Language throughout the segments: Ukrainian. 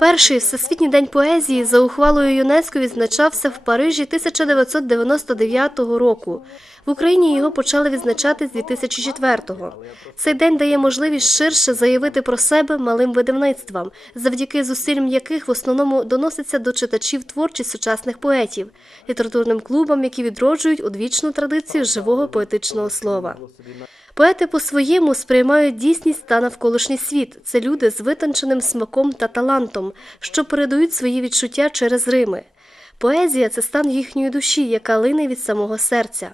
Перший всесвітній день поезії за ухвалою ЮНЕСКО відзначався в Парижі 1999 року. В Україні його почали відзначати з 2004-го. Цей день дає можливість ширше заявити про себе малим видавництвам, завдяки зусиллям яких в основному доноситься до читачів творчість сучасних поетів, літературним клубам, які відроджують одвічну традицію живого поетичного слова. Поети по-своєму сприймають дійсність та навколишній світ. Це люди з витонченим смаком та талантом, що передають свої відчуття через рими. Поезія це стан їхньої душі, яка лине від самого серця.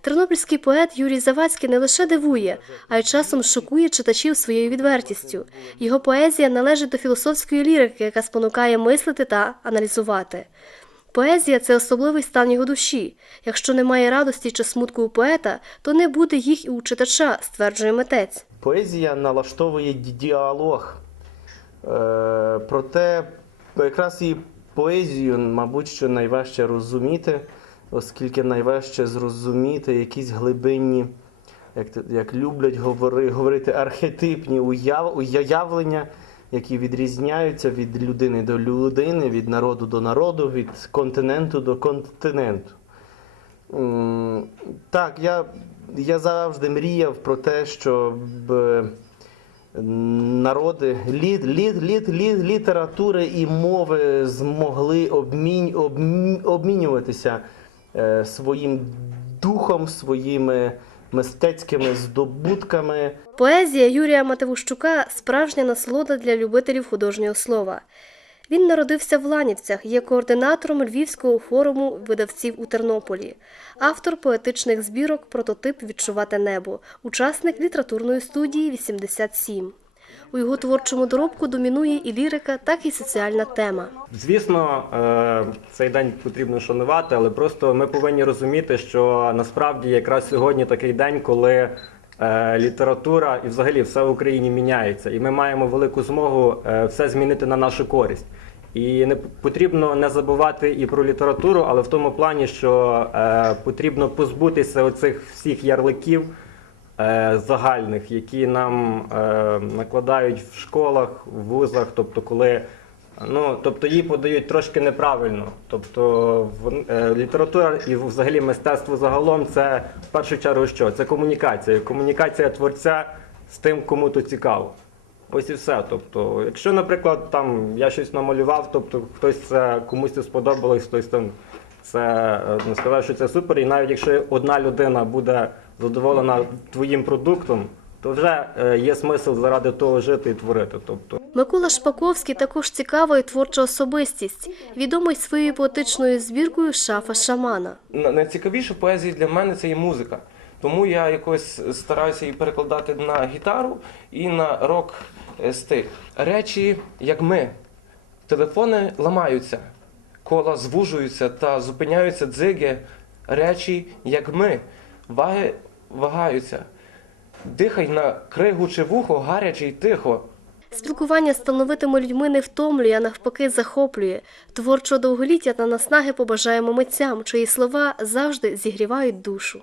Тернопільський поет Юрій Завадський не лише дивує, а й часом шокує читачів своєю відвертістю. Його поезія належить до філософської лірики, яка спонукає мислити та аналізувати. Поезія це особливий стан його душі. Якщо немає радості чи смутку у поета, то не буде їх і у читача, стверджує митець. Поезія налаштовує діалог. Е, проте якраз і поезію, мабуть, що найважче розуміти, оскільки найважче зрозуміти якісь глибинні, як, як люблять говори, говорити, архетипні уяв, уявлення, які відрізняються від людини до людини, від народу до народу, від континенту до континенту. Так, я, я завжди мріяв про те, щоб е, народи, літ, літ, літ, літ, літератури і мови змогли обмінь, обмінюватися е, своїм духом, своїми мистецькими здобутками. Поезія Юрія Матевущука справжня насолода для любителів художнього слова. Він народився в Ланівцях, є координатором Львівського форуму видавців у Тернополі, автор поетичних збірок Прототип відчувати небо, учасник літературної студії 87. У його творчому доробку домінує і лірика, так і соціальна тема. Звісно, е, цей день потрібно шанувати, але просто ми повинні розуміти, що насправді якраз сьогодні такий день, коли е, література і взагалі все в Україні міняється, і ми маємо велику змогу е, все змінити на нашу користь. І не потрібно не забувати і про літературу, але в тому плані, що потрібно позбутися оцих всіх ярликів загальних, які нам е, накладають в школах, в вузах, тобто коли. Ну, тобто її подають трошки неправильно. Тобто е, література і взагалі мистецтво загалом це в першу чергу що? Це комунікація. Комунікація творця з тим, кому то цікаво. Ось і все. Тобто, якщо, наприклад, там я щось намалював, тобто хтось це комусь сподобалось, хтось там це е, ну, сказав, що це супер, і навіть якщо одна людина буде задоволена твоїм продуктом, то вже е, є смисл заради того жити і творити. Тобто. Микола Шпаковський також цікава і творча особистість, відомий своєю поетичною збіркою Шафа шамана. На- найцікавіше в поезії для мене це є музика. Тому я якось стараюся її перекладати на гітару і на рок стих. Речі, як ми, телефони ламаються, кола звужуються та зупиняються дзиги. Речі, як ми, ваги вагаються. Дихай на кригу чи вухо, гаряче й тихо. Спілкування з талановитими людьми не втомлює, а навпаки захоплює. Творчого довголіття та наснаги побажаємо митцям, чиї слова завжди зігрівають душу.